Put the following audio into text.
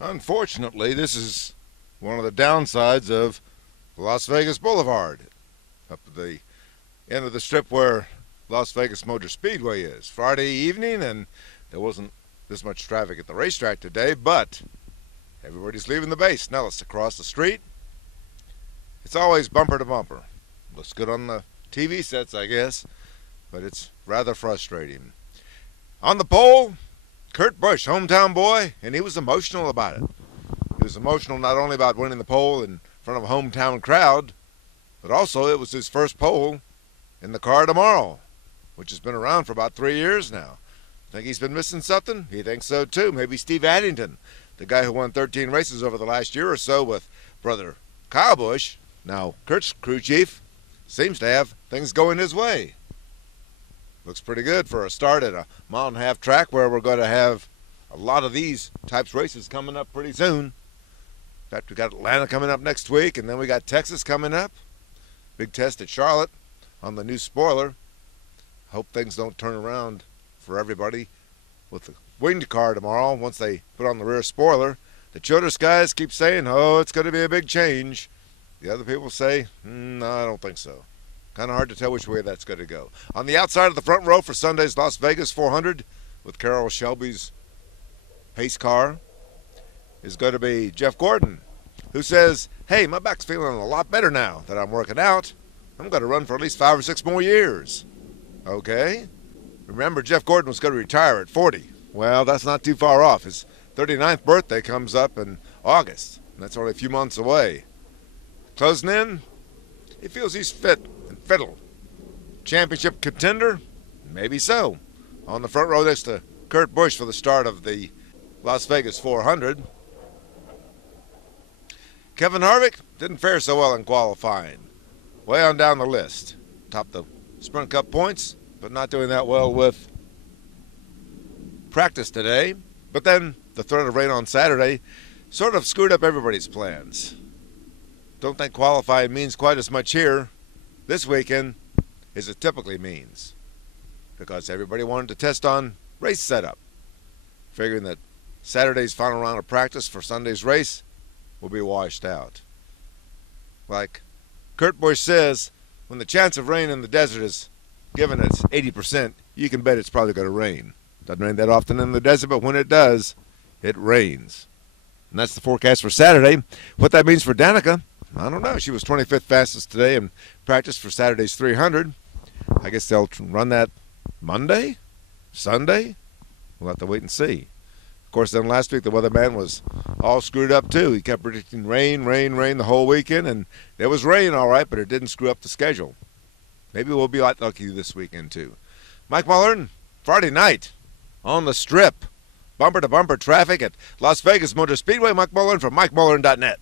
Unfortunately, this is one of the downsides of Las Vegas Boulevard, up at the end of the strip where Las Vegas Motor Speedway is. Friday evening, and there wasn't this much traffic at the racetrack today, but everybody's leaving the base. Now let's across the street. It's always bumper to bumper. Looks good on the TV sets, I guess, but it's rather frustrating. On the pole, Kurt Busch, hometown boy, and he was emotional about it. He was emotional not only about winning the pole in front of a hometown crowd, but also it was his first pole in the car tomorrow, which has been around for about 3 years now. Think he's been missing something? He thinks so too. Maybe Steve Addington, the guy who won 13 races over the last year or so with brother Kyle Busch, now Kurt's crew chief, seems to have things going his way. Looks pretty good for a start at a mile-and-a-half track where we're going to have a lot of these types races coming up pretty soon. In fact, we got Atlanta coming up next week, and then we got Texas coming up. Big test at Charlotte on the new spoiler. Hope things don't turn around for everybody with the winged car tomorrow once they put on the rear spoiler. The Childress guys keep saying, oh, it's going to be a big change. The other people say, no, I don't think so. Kind of hard to tell which way that's going to go. On the outside of the front row for Sunday's Las Vegas 400 with Carroll Shelby's pace car is going to be Jeff Gordon, who says, hey, my back's feeling a lot better now that I'm working out. I'm going to run for at least 5 or 6 more years. Okay. Remember, Jeff Gordon was going to retire at 40. Well, that's not too far off. His 39th birthday comes up in August, and that's only a few months away. Closing in, he feels he's fit and fiddle. Championship contender? Maybe so. On the front row next to Kurt Busch for the start of the Las Vegas 400. Kevin Harvick didn't fare so well in qualifying. Way on down the list. Topped the Sprint Cup points, but not doing that well with practice today. But then the threat of rain on Saturday sort of screwed up everybody's plans. Don't think qualifying means quite as much here this weekend as it typically means, because everybody wanted to test on race setup, figuring that Saturday's final round of practice for Sunday's race will be washed out. Like Kurt Busch says, when the chance of rain in the desert is given it's 80%, you can bet it's probably going to rain. Doesn't rain that often in the desert, but when it does, it rains. And that's the forecast for Saturday. What that means for Danica, I don't know. She was 25th fastest today in practice for Saturday's 300. I guess they'll run that Monday? Sunday? We'll have to wait and see. Of course, then last week the weatherman was all screwed up too. He kept predicting rain the whole weekend, and there was rain all right, but it didn't screw up the schedule. Maybe we'll be lucky this weekend too. Mike Mullen, Friday night on the Strip. Bumper-to-bumper traffic at Las Vegas Motor Speedway. Mike Mullen from MikeMullen.net.